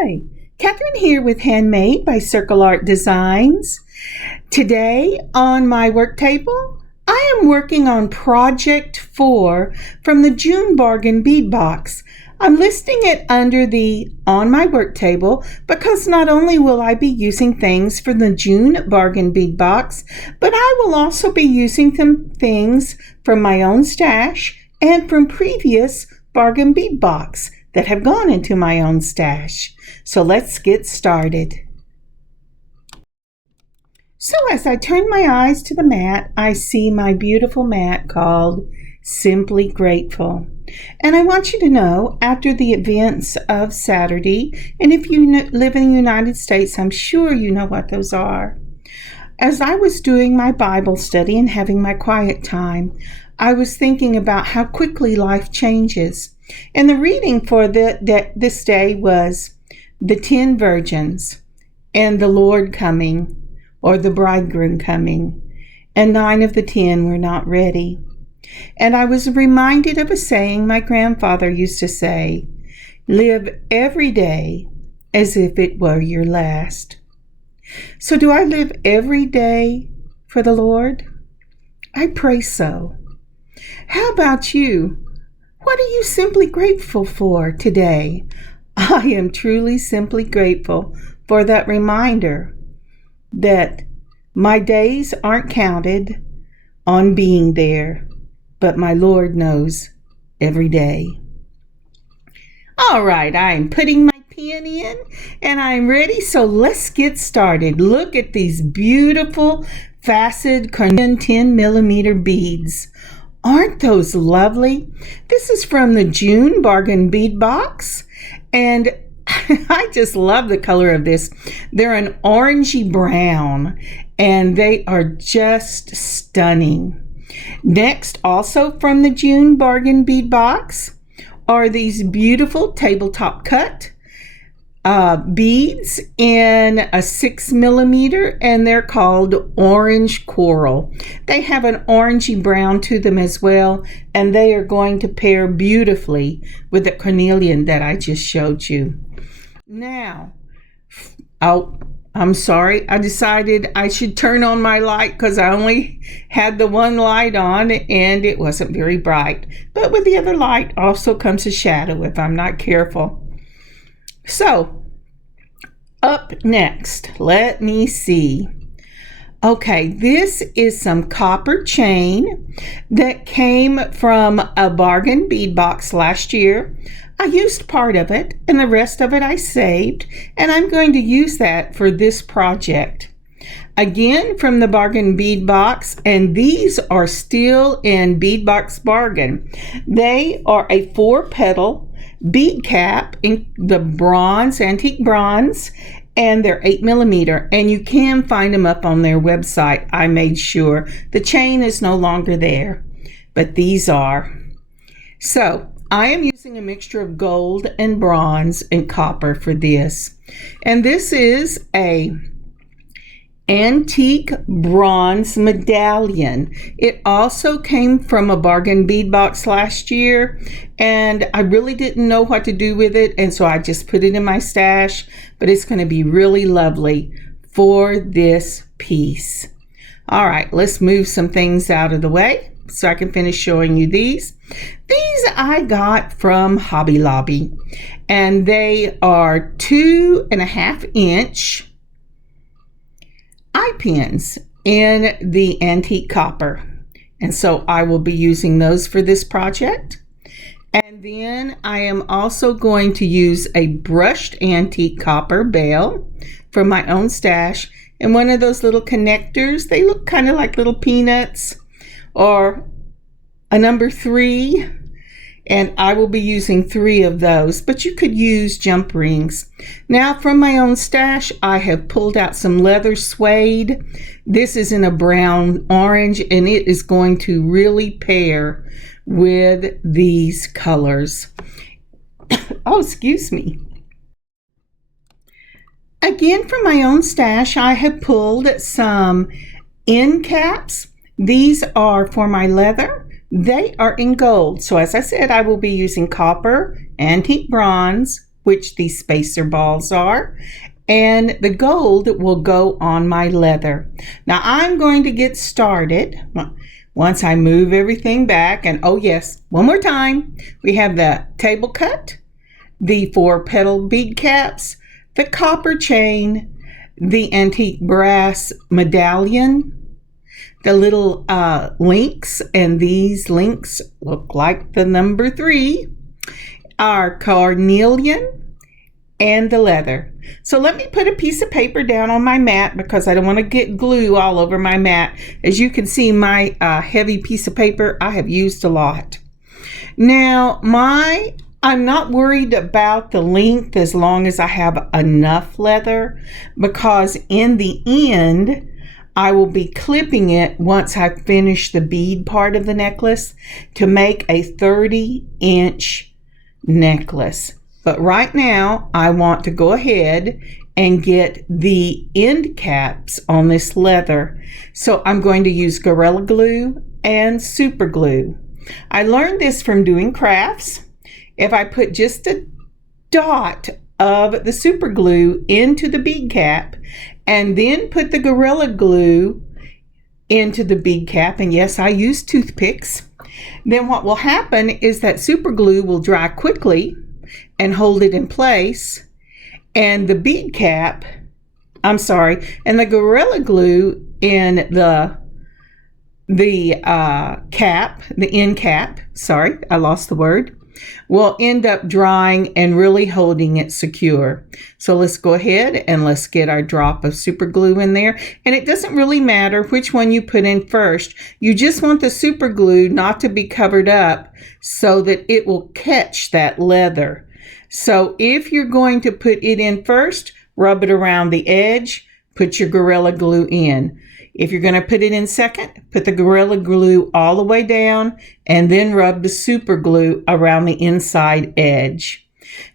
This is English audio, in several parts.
Hi, Kathryn here with Handmade by circleartdesigns. Today on my work table, I am working on Project 4 from the June Bargain Bead Box. I'm listing it under the on my work table because not only will I be using things from the June Bargain Bead Box, but I will also be using some things from my own stash and from previous Bargain Bead Box that have gone into my own stash. So let's get started. So as I turn my eyes to the mat, I see my beautiful mat called Simply Grateful. And I want you to know, after the events of Saturday, and if you live in the United States, I'm sure you know what those are. As I was doing my Bible study and having my quiet time, I was thinking about how quickly life changes. And the reading for this day was the 10 virgins and the Lord coming, or the bridegroom coming, and 9 of the 10 were not ready. And I was reminded of a saying my grandfather used to say, live every day as if it were your last. So do I live every day for the Lord? I pray so. How about you? What are you simply grateful for today? I am truly simply grateful for that reminder that my days aren't counted on being there, but my Lord knows every day. All right, I'm putting my pen in and I'm ready, so let's get started. Look at these beautiful faceted Carnelian 10 millimeter beads. Aren't those lovely? This is from the June Bargain Bead Box, and I just love the color of this. They're an orangey brown, and they are just stunning. Next, also from the June Bargain Bead Box, are these beautiful tabletop cut beads in a 6 millimeter, and they're called Orange Coral. They have an orangey brown to them as well, and they are going to pair beautifully with the carnelian that I just showed you. Now, I'm sorry, I decided I should turn on my light because I only had the one light on and it wasn't very bright. But with the other light also comes a shadow if I'm not careful. So, up next, let me see. Okay, this is some copper chain that came from a Bargain Bead Box last year. I used part of it and the rest of it I saved, and I'm going to use that for this project. Again, from the Bargain Bead Box, and these are still in Bead Box Bargain. They are a 4-petal bead cap in the bronze, antique bronze, and they're 8 millimeter, and you can find them up on their website. I made sure the chain is no longer there, but these are. So I am using a mixture of gold and bronze and copper for this, and this is a antique bronze medallion. It also came from a Bargain Bead Box last year, and I really didn't know what to do with it, and so I just put it in my stash, but it's going to be really lovely for this piece. All right, let's move some things out of the way so I can finish showing you these. These I got from Hobby Lobby, and they are 2.5 inch eye pins in the antique copper, and so I will be using those for this project. And then I am also going to use a brushed antique copper bell from my own stash, and one of those little connectors. They look kind of like little peanuts, or a number 3, and I will be using 3 of those, but you could use jump rings. Now, from my own stash, I have pulled out some leather suede. This is in a brown orange, and it is going to really pair with these colors. Oh, excuse me. Again, from my own stash, I have pulled some end caps. These are for my leather. They are in gold. So as I said, I will be using copper, antique bronze, which these spacer balls are, and the gold will go on my leather. Now I'm going to get started once I move everything back. And oh yes, one more time, we have the table cut, the 4-petal bead caps, the copper chain, the antique brass medallion, the little links, and these links look like the number 3, our carnelian, and the leather. So let me put a piece of paper down on my mat because I don't want to get glue all over my mat. As you can see, my heavy piece of paper, I have used a lot. Now, I'm not worried about the length as long as I have enough leather, because in the end, I will be clipping it once I finish the bead part of the necklace to make a 30-inch necklace. But right now, I want to go ahead and get the end caps on this leather. So I'm going to use Gorilla Glue and Super Glue. I learned this from doing crafts. If I put just a dot of the super glue into the bead cap and then put the Gorilla Glue into the bead cap, and yes, I use toothpicks, then what will happen is that super glue will dry quickly and hold it in place, and the bead cap, and the Gorilla Glue in the cap, the end cap, I lost the word, will end up drying and really holding it secure. So let's go ahead and let's get our drop of super glue in there. And it doesn't really matter which one you put in first. You just want the super glue not to be covered up so that it will catch that leather. So if you're going to put it in first, rub it around the edge, put your Gorilla Glue in. If you're going to put it in second, put the Gorilla Glue all the way down and then rub the super glue around the inside edge.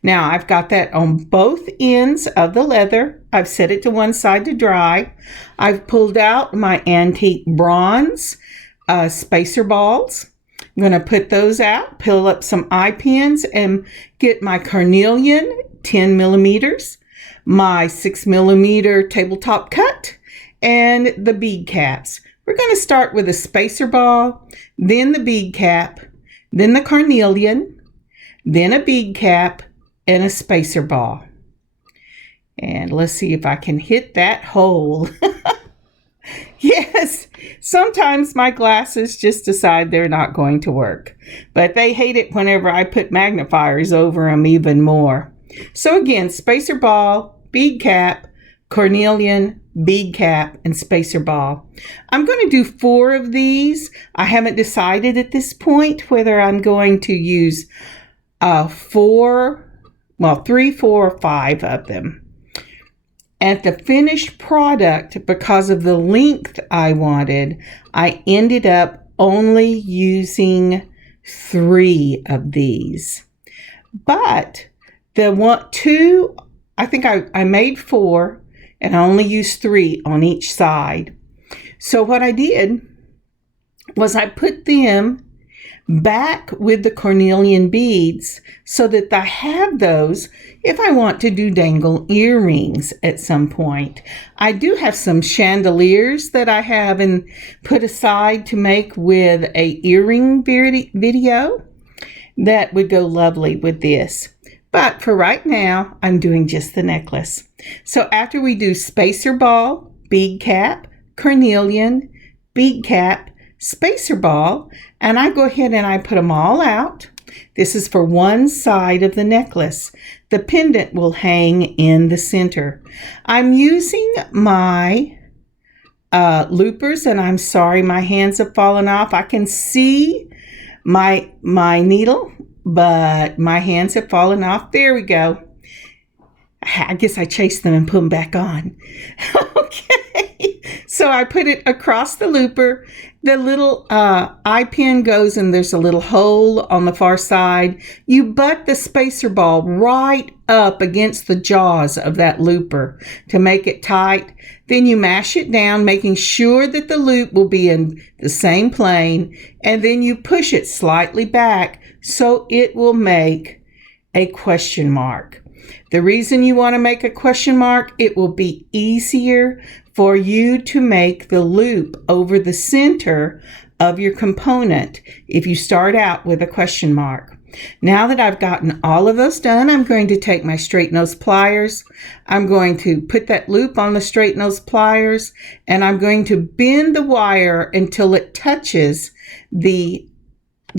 Now I've got that on both ends of the leather. I've set it to one side to dry. I've pulled out my antique bronze spacer balls. I'm going to put those out, peel up some eye pins, and get my carnelian 10 millimeters, my 6 millimeter tabletop cut, and the bead caps. We're going to start with a spacer ball, then the bead cap, then the carnelian, then a bead cap, and a spacer ball. And let's see if I can hit that hole. Yes, sometimes my glasses just decide they're not going to work, but they hate it whenever I put magnifiers over them even more. So again, spacer ball, bead cap, carnelian, bead cap, and spacer ball. I'm going to do 4 of these. I haven't decided at this point whether I'm going to use 3, 4, or 5 of them. At the finished product, because of the length I wanted, I ended up only using 3 of these. But I think I made 4, and I only used 3 on each side. So what I did was I put them back with the carnelian beads so that I have those if I want to do dangle earrings at some point. I do have some chandeliers that I have and put aside to make with a earring video that would go lovely with this. But for right now, I'm doing just the necklace. So after we do spacer ball, bead cap, carnelian, bead cap, spacer ball, and I go ahead and I put them all out. This is for one side of the necklace. The pendant will hang in the center. I'm using my loopers, and I'm sorry my hands have fallen off. I can see my needle, but my hands have fallen off. There we go. I guess I chased them and put them back on. Okay. So I put it across the looper. The little eye pin goes, and there's a little hole on the far side. You butt the spacer ball right up against the jaws of that looper to make it tight. Then you mash it down, making sure that the loop will be in the same plane. And then you push it slightly back so it will make a question mark. The reason you want to make a question mark, it will be easier for you to make the loop over the center of your component if you start out with a question mark. Now that I've gotten all of those done, I'm going to take my straight nose pliers. I'm going to put that loop on the straight nose pliers, and I'm going to bend the wire until it touches the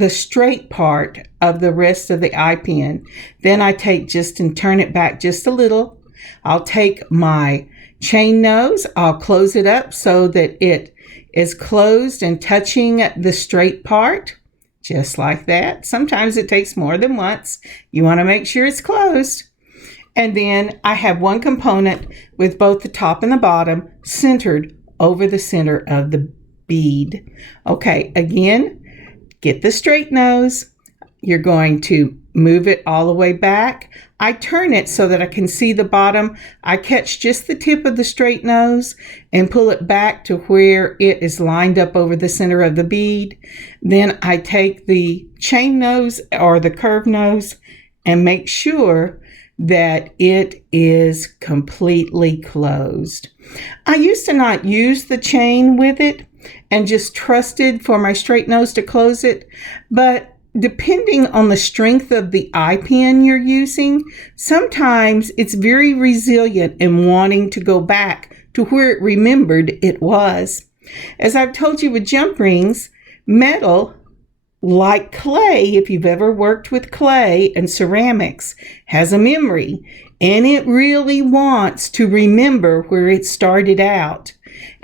straight part of the rest of the eye pin. Then I take and turn it back just a little. I'll take my chain nose, I'll close it up so that it is closed and touching the straight part, just like that. Sometimes it takes more than once. You want to make sure it's closed. And then I have one component with both the top and the bottom centered over the center of the bead. Okay, again, get the straight nose. You're going to move it all the way back. I turn it so that I can see the bottom. I catch just the tip of the straight nose and pull it back to where it is lined up over the center of the bead. Then I take the chain nose or the curved nose and make sure that it is completely closed. I used to not use the chain with it and just trusted for my straight nose to close it, but depending on the strength of the eye pin you're using, sometimes it's very resilient in wanting to go back to where it remembered it was. As I've told you with jump rings, metal, like clay, if you've ever worked with clay and ceramics, has a memory, and it really wants to remember where it started out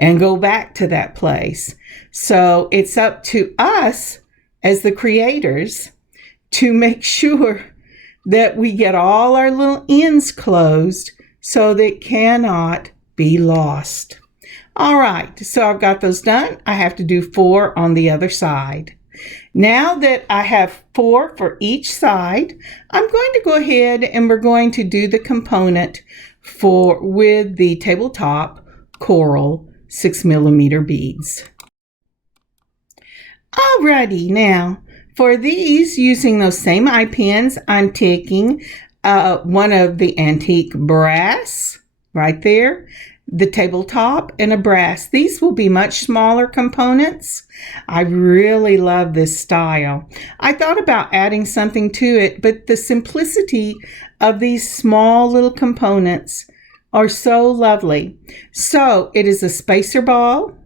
and go back to that place. So it's up to us as the creators to make sure that we get all our little ends closed so they cannot be lost. All right, so I've got those done. I have to do 4 on the other side. Now that I have 4 for each side, I'm going to go ahead and we're going to do the component with the tabletop coral 6mm beads. Alrighty, now for these, using those same eye pins, I'm taking one of the antique brass right there, the tabletop, and a brass. These will be much smaller components. I really love this style. I thought about adding something to it, but the simplicity of these small little components are so lovely. So it is a spacer ball,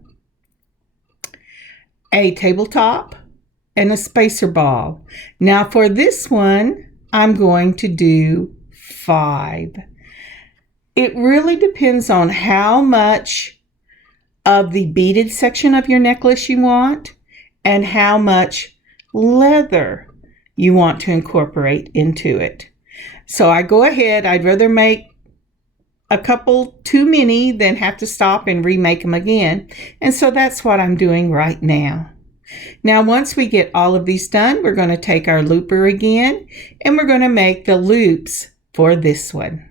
a tabletop, and a spacer ball. Now for this one, I'm going to do 5. It really depends on how much of the beaded section of your necklace you want and how much leather you want to incorporate into it. So I go ahead, I'd rather make a couple too many than have to stop and remake them again. And so that's what I'm doing right now. Now, once we get all of these done, we're going to take our looper again and we're going to make the loops for this one.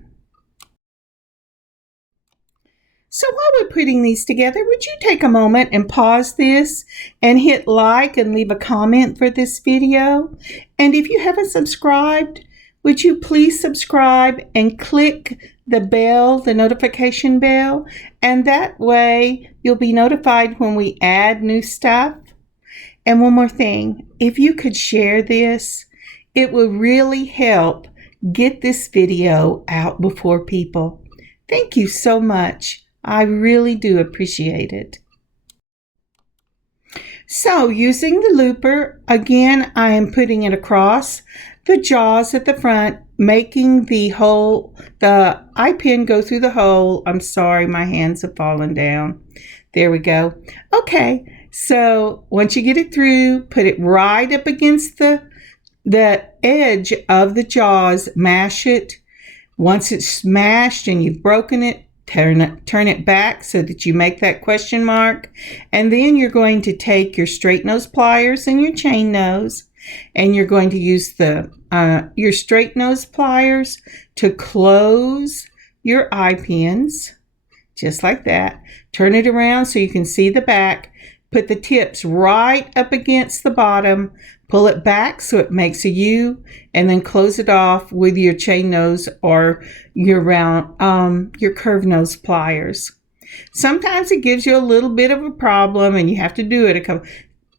So while we're putting these together, would you take a moment and pause this and hit like and leave a comment for this video? And if you haven't subscribed, would you please subscribe and click the bell, the notification bell, and that way you'll be notified when we add new stuff. And one more thing, if you could share this, it will really help get this video out before people. Thank you so much. I really do appreciate it. So using the looper, again, I am putting it across the jaws at the front, making the eye pin go through the hole. I'm sorry, my hands have fallen down. There we go. Okay, so once you get it through, put it right up against the edge of the jaws, mash it. Once it's smashed and you've broken it, turn it back so that you make that question mark. And then you're going to take your straight nose pliers and your chain nose, and you're going to use your straight nose pliers to close your eye pins, just like that. Turn it around so you can see the back. Put the tips right up against the bottom. pull it back so it makes a U, and then close it off with your chain nose or your your curved nose pliers. Sometimes it gives you a little bit of a problem and you have to do it a couple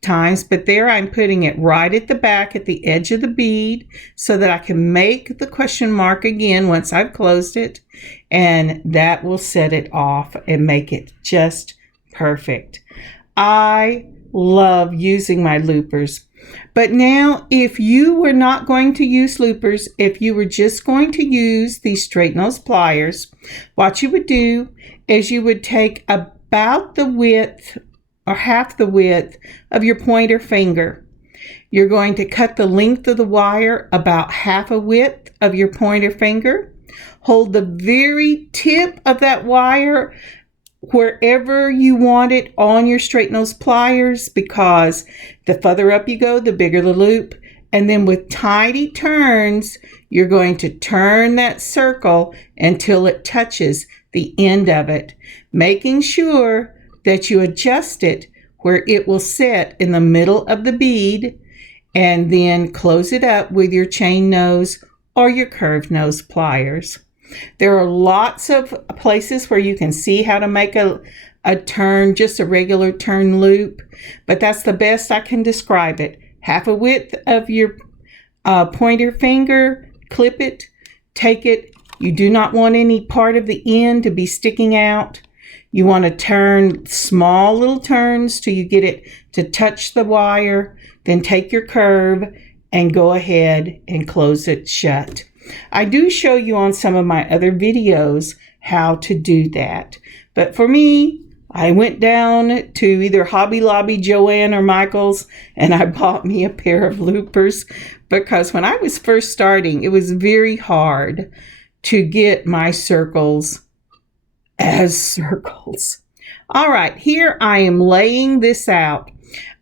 times, but there I'm putting it right at the back at the edge of the bead so that I can make the question mark again once I've closed it, and that will set it off and make it just perfect. I love using my loopers. But now, if you were not going to use loopers, if you were just going to use these straight nose pliers, what you would do is you would take about the width or half the width of your pointer finger. You're going to cut the length of the wire about half a width of your pointer finger. Hold the very tip of that wire wherever you want it on your straight nose pliers, because the further up you go, the bigger the loop. And then with tiny turns, you're going to turn that circle until it touches the end of it, making sure that you adjust it where it will sit in the middle of the bead, and then close it up with your chain nose or your curved nose pliers. There are lots of places where you can see how to make a turn, just a regular turn loop, but that's the best I can describe it. Half a width of your pointer finger, clip it, take it. You do not want any part of the end to be sticking out. You want to turn small little turns till you get it to touch the wire, then take your curve and go ahead and close it shut. I do show you on some of my other videos how to do that. But for me, I went down to either Hobby Lobby, Joann, or Michael's, and I bought me a pair of loopers, because when I was first starting, it was very hard to get my circles as circles. All right, here I am laying this out.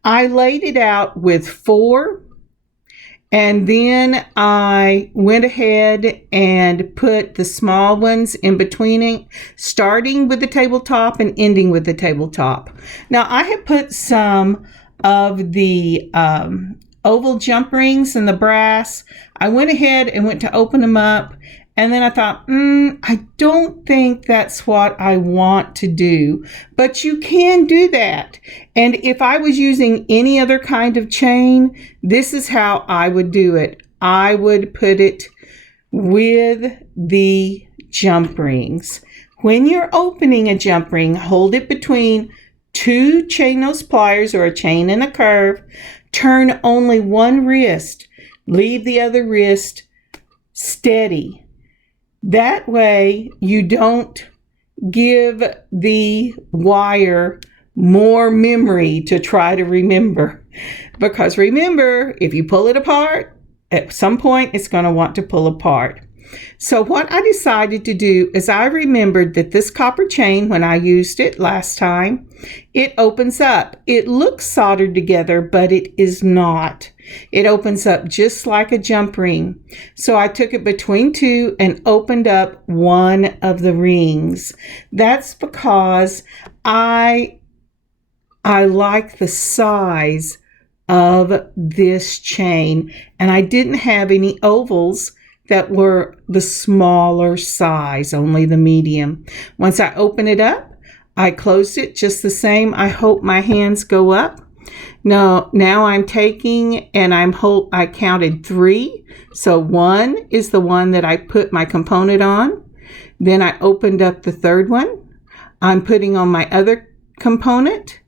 I laid it out with 4, and then I went ahead and put the small ones in between it, starting with the tabletop and ending with the tabletop. Now I have put some of the oval jump rings and the brass. I went ahead and went to open them up, and then I thought, I don't think that's what I want to do. But you can do that. And if I was using any other kind of chain, this is how I would do it. I would put it with the jump rings. When you're opening a jump ring, hold it between 2 chain nose pliers or a chain and a curve. Turn only one wrist. Leave the other wrist steady. That way you don't give the wire more memory to try to remember. Because remember, if you pull it apart, at some point it's going to want to pull apart. So what I decided to do is I remembered that this copper chain, when I used it last time, it opens up. It looks soldered together, but it is not. It opens up just like a jump ring. So I took it between 2 and opened up one of the rings. That's because I like the size of this chain, and I didn't have any ovals that were the smaller size, only the medium. Once I open it up, I closed it just the same. I hope my hands go up. Now I'm taking, and I counted 3. So 1 is the one that I put my component on. Then I opened up the 3rd one. I'm putting on my other component,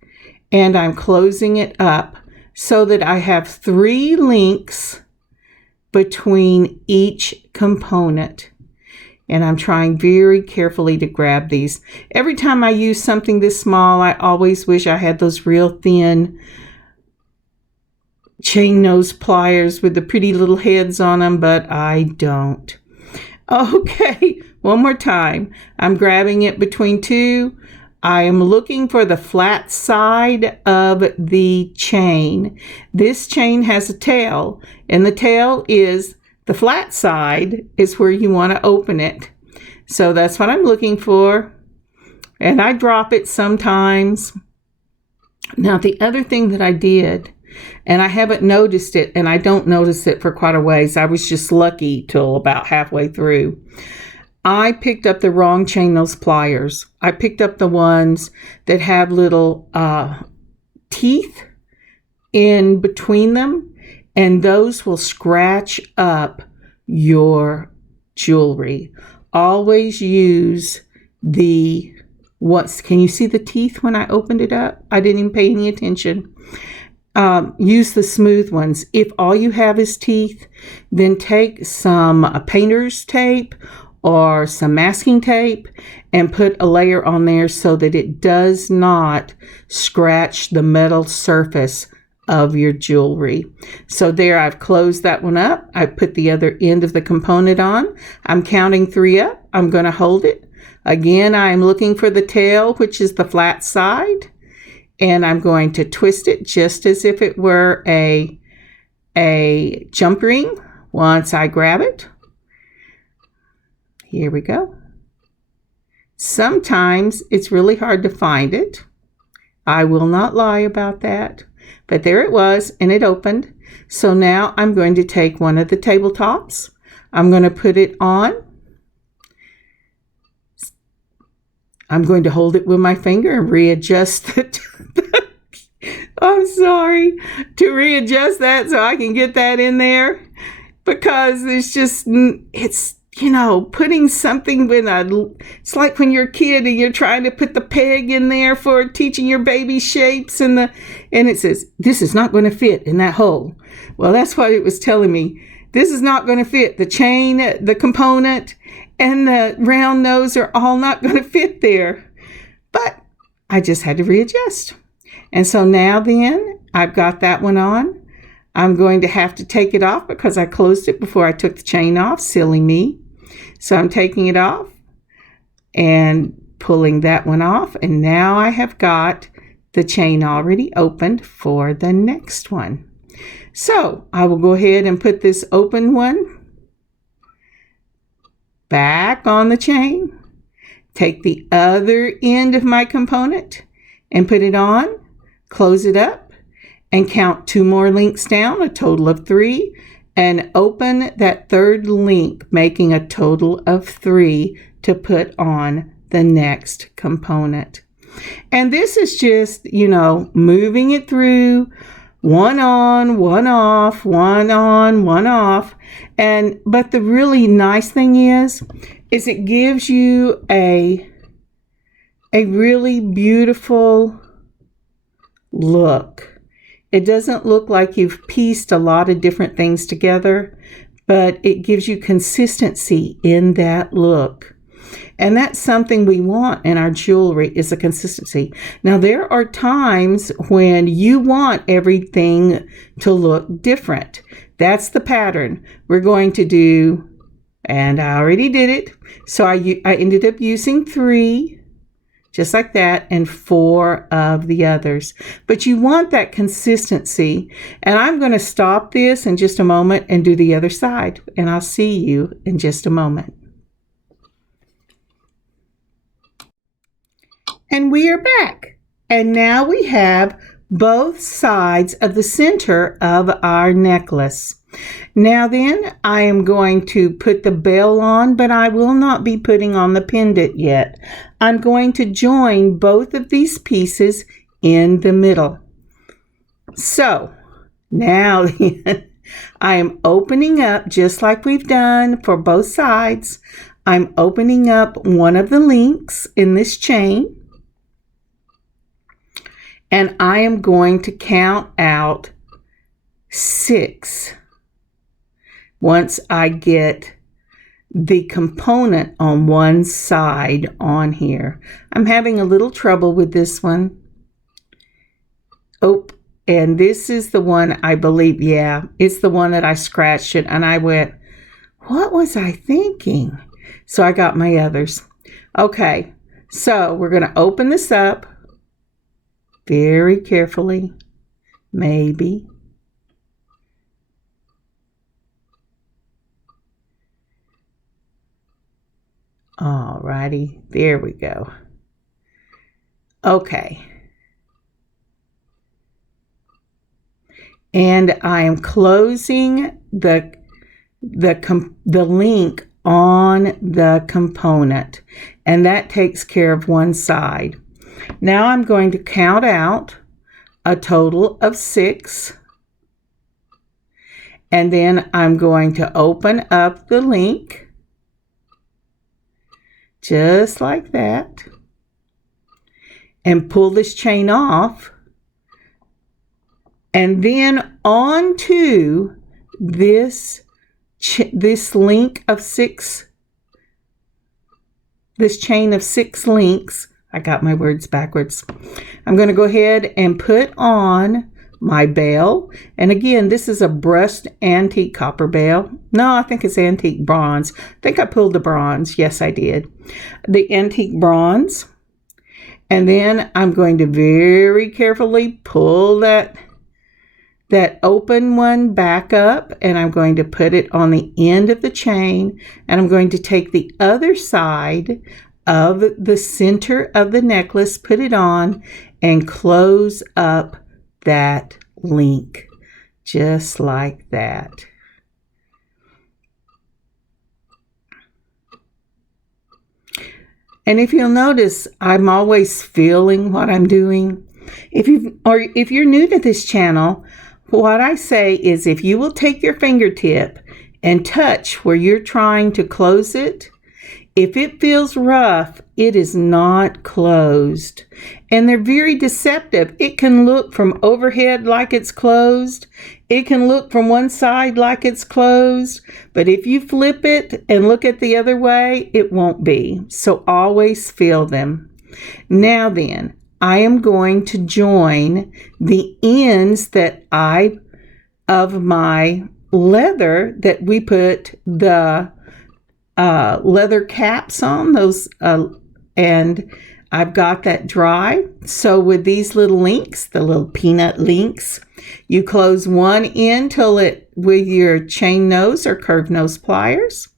and I'm closing it up so that I have 3 links between each component. And I'm trying very carefully to grab these. Every time I use something this small, I always wish I had those real thin chain nose pliers with the pretty little heads on them, but I don't. Okay, one more time. I'm grabbing it between 2. I am looking for the flat side of the chain. This chain has a tail, and the tail is the flat side is where you want to open it. So that's what I'm looking for. And I drop it sometimes. Now, the other thing that I did and I haven't noticed it, and I don't notice it for quite a ways. I was just lucky till about halfway through. I picked up the wrong chain nose pliers. I picked up the ones that have little teeth in between them, and those will scratch up your jewelry. Always use can you see the teeth when I opened it up? I didn't even pay any attention. Use the smooth ones. If all you have is teeth, then take some painter's tape or some masking tape and put a layer on there so that it does not scratch the metal surface of your jewelry. So there, I've closed that one up. I put the other end of the component on. I'm counting 3 up. I'm going to hold it. Again, I'm looking for the tail, which is the flat side, and I'm going to twist it just as if it were a jump ring. Once I grab it, here we go. Sometimes it's really hard to find it. I will not lie about that. But there it was, and it opened. So now I'm going to take one of the tabletops. I'm going to put it on. I'm going to hold it with my finger and readjust it. I'm sorry. To readjust that so I can get that in there. Because it's putting something it's like when you're a kid and you're trying to put the peg in there for teaching your baby shapes and it says, this is not going to fit in that hole. Well, that's what it was telling me. This is not going to fit. The chain, the component, and the round nose are all not going to fit there. But I just had to readjust. And so now then, I've got that one on. I'm going to have to take it off because I closed it before I took the chain off. Silly me. So I'm taking it off and pulling that one off. And now I have got the chain already opened for the next one. So I will go ahead and put this open one back on the chain. Take the other end of my component and put it on. Close it up and count 2 more links down, a total of 3. And open that third link, making a total of 3 to put on the next component. And this is just, moving it through, one on, one off, one on, one off. But the really nice thing is it gives you a really beautiful look. It doesn't look like you've pieced a lot of different things together, but it gives you consistency in that look. And that's something we want in our jewelry, is a consistency. Now, there are times when you want everything to look different. That's the pattern we're going to do, and I already did it. So I ended up using 3. Just like that, and 4 of the others. But you want that consistency. And I'm going to stop this in just a moment and do the other side. And I'll see you in just a moment. And we are back. And now we have both sides of the center of our necklace. Now then, I am going to put the bell on, but I will not be putting on the pendant yet. I'm going to join both of these pieces in the middle. So, now then, I am opening up, just like we've done for both sides. I'm opening up one of the links in this chain. And I am going to count out 6. Once I get the component on one side on here. I'm having a little trouble with this one. Oh, and this is the one I believe, yeah, it's the one that I scratched it and I went, what was I thinking? So I got my others. Okay, so we're going to open this up very carefully, maybe. Alrighty, there we go. Okay. and I am closing the link on the component, and that takes care of one side. Now I'm going to count out a total of 6, and then I'm going to open up the link just like that and pull this chain off, and then onto this link of 6, this chain of 6 links. I got my words backwards. I'm going to go ahead and put on my bell, and again, this is a brushed antique copper bell. No, I think it's antique bronze. I think I pulled the bronze. Yes, I did. The antique bronze. And then I'm going to very carefully pull that open one back up, and I'm going to put it on the end of the chain, and I'm going to take the other side of the center of the necklace, put it on, and close up that link just like that. And if you'll notice, I'm always feeling what I'm doing. If you're new to this channel, what I say is, if you will take your fingertip and touch where you're trying to close it, if it feels rough, it is not closed. And they're very deceptive. It can look from overhead like it's closed. It can look from one side like it's closed. But if you flip it and look at the other way, it won't be. So always feel them. Now then, I am going to join the ends of my leather that we put the leather caps on those, and I've got that dry. So with these little links, the little peanut links, you close one end with your chain nose or curved nose pliers,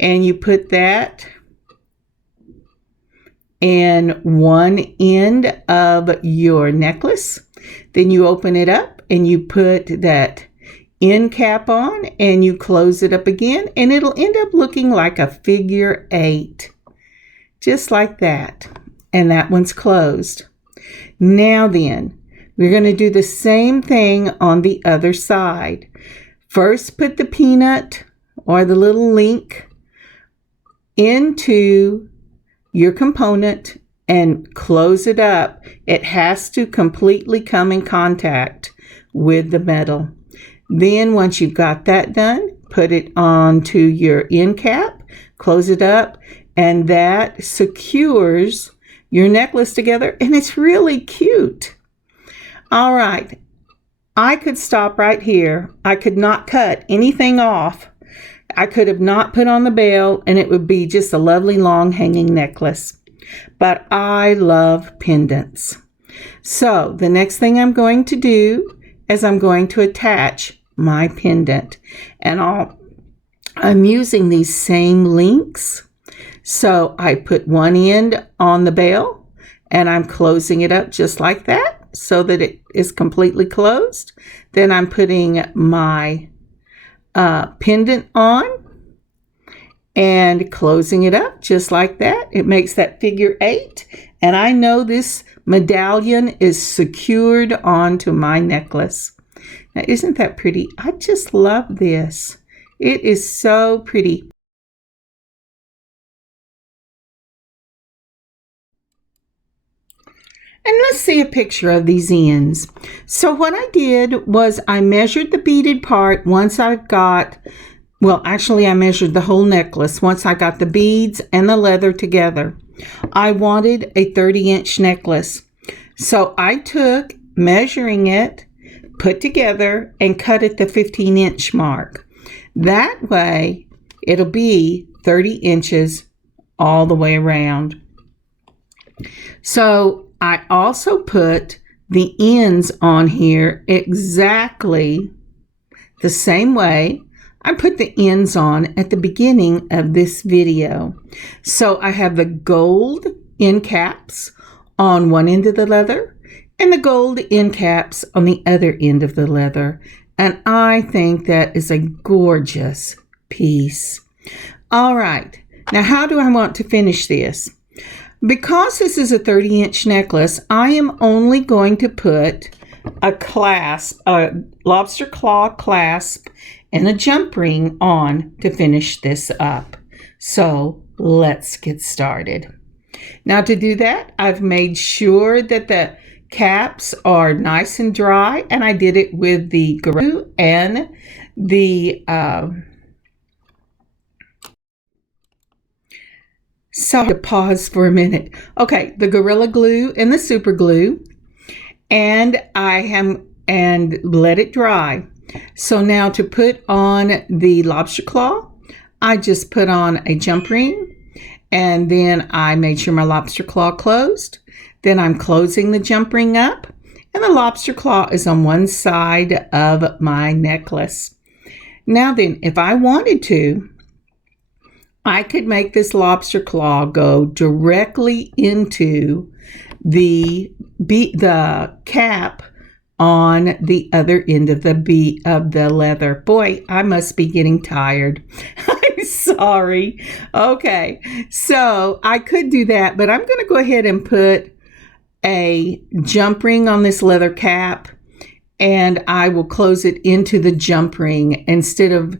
and you put that in one end of your necklace. Then you open it up and you put that end cap on, and you close it up again, and it'll end up looking like a figure 8, just like that. And that one's closed. Now then, we're going to do the same thing on the other side. First, put the peanut or the little link into your component and close it up. It has to completely come in contact with the metal. Then once you've got that done, put it onto your end cap, close it up, and that secures your necklace together, and it's really cute. All right, I could stop right here. I could not cut anything off. I could have not put on the bell, and it would be just a lovely long hanging necklace. But I love pendants. So the next thing I'm going to do is I'm going to attach my pendant, and I'm using these same links. So I put one end on the bell, and I'm closing it up just like that so that it is completely closed. Then I'm putting my pendant on and closing it up just like that. It makes that figure 8, and I know this medallion is secured onto my necklace. Now, isn't that pretty? I just love this. It is so pretty. And let's see a picture of these ends. So what I did was I measured the beaded part once I've got, well, actually I measured the whole necklace once I got the beads and the leather together. I wanted a 30-inch necklace. So I took measuring it, put together, and cut at the 15-inch mark. That way, it'll be 30 inches all the way around. So I also put the ends on here exactly the same way I put the ends on at the beginning of this video. So I have the gold end caps on one end of the leather, and the gold end caps on the other end of the leather. And I think that is a gorgeous piece. All right, now how do I want to finish this? Because this is a 30-inch necklace, I am only going to put a clasp, a lobster claw clasp, and a jump ring on to finish this up. So let's get started. Now to do that, I've made sure that the caps are nice and dry, and I did it with the glue and the sorry to pause for a minute. Okay, the Gorilla Glue and the super glue, and and let it dry. So now to put on the lobster claw, I just put on a jump ring, and then I made sure my lobster claw closed. Then I'm closing the jump ring up, and the lobster claw is on one side of my necklace. Now then, if I wanted to, I could make this lobster claw go directly into the cap on the other end of the leather. Boy, I must be getting tired. I'm sorry. Okay, so I could do that, but I'm going to go ahead and put a jump ring on this leather cap, and I will close it into the jump ring instead of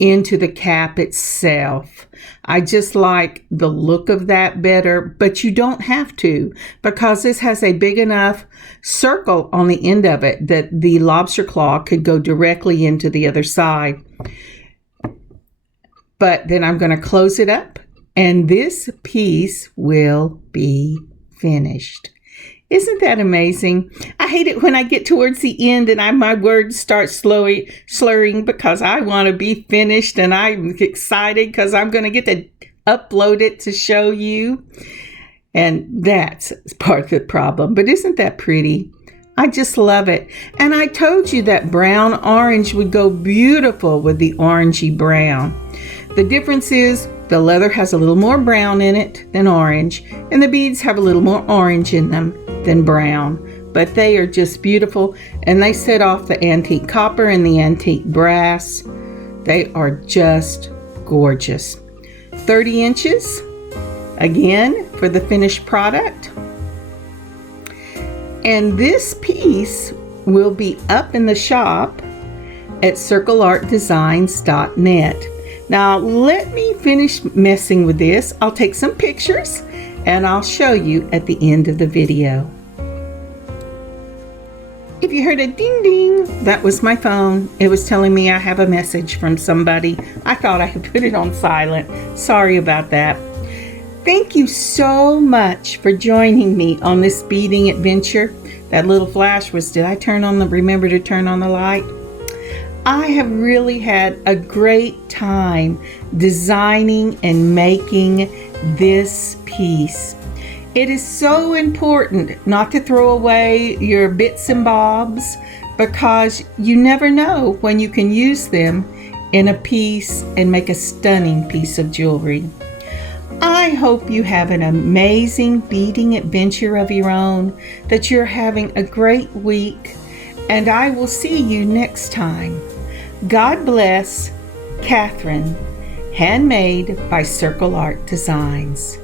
into the cap itself. I just like the look of that better, but you don't have to, because this has a big enough circle on the end of it that the lobster claw could go directly into the other side. But then I'm going to close it up, and this piece will be finished. Isn't that amazing? I hate it when I get towards the end and my words start slurring because I want to be finished, and I'm excited because I'm going to get to upload it to show you. And that's part of the problem. But isn't that pretty? I just love it. And I told you that brown orange would go beautiful with the orangey brown. The difference is the leather has a little more brown in it than orange, and the beads have a little more orange in them than brown, but they are just beautiful, and they set off the antique copper and the antique brass. They are just gorgeous. 30 inches again for the finished product, and this piece will be up in the shop at circleartdesigns.net. Now let me finish messing with this. I'll take some pictures and I'll show you at the end of the video. If you heard a ding ding, that was my phone. It was telling me I have a message from somebody. I thought I had put it on silent. Sorry about that. Thank you so much for joining me on this beading adventure. That little flash was, did I remember to turn on the light? I have really had a great time designing and making this piece. It is so important not to throw away your bits and bobs, because you never know when you can use them in a piece and make a stunning piece of jewelry. I hope you have an amazing beading adventure of your own, that you're having a great week, and I will see you next time. God bless. Kathryn, Handmade by Circle Art Designs.